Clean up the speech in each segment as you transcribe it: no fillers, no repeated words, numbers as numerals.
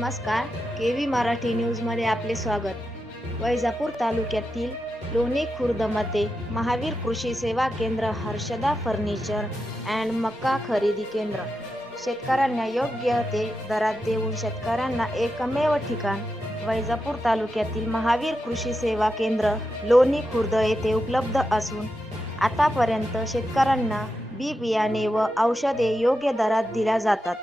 नमस्कार. केवी मराठी न्यूजमध्ये आपले स्वागत. वैजापूर तालुक्यातील लोणी खुर्दमध्ये महावीर कृषी सेवा केंद्र, हर्षदा फर्निचर अँड मका खरेदी केंद्र. शेतकऱ्यांना योग्य ते दरात देऊन शेतकऱ्यांना एकमेव ठिकाण वैजापूर तालुक्यातील महावीर कृषी सेवा केंद्र लोणी खुर्द येथे उपलब्ध असून आतापर्यंत शेतकऱ्यांना बी बियाणे व औषधे योग्य दरात दिल्या जातात.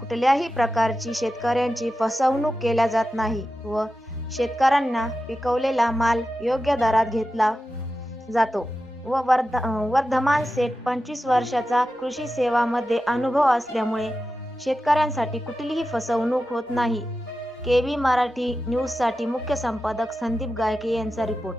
कुठल्याही प्रकारची शेतकऱ्यांची फसवणूक केल्या जात नाही व शेतकऱ्यांना पिकवलेला माल योग्य दरात घेतला जातो व वर्धमान सेठ 25 वर्षाचा कृषी सेवामध्ये अनुभव असल्यामुळे शेतकऱ्यांसाठी कुठलीही फसवणूक होत नाही. केवी मराठी न्यूजसाठी मुख्य संपादक संदीप गायके यांचा रिपोर्ट.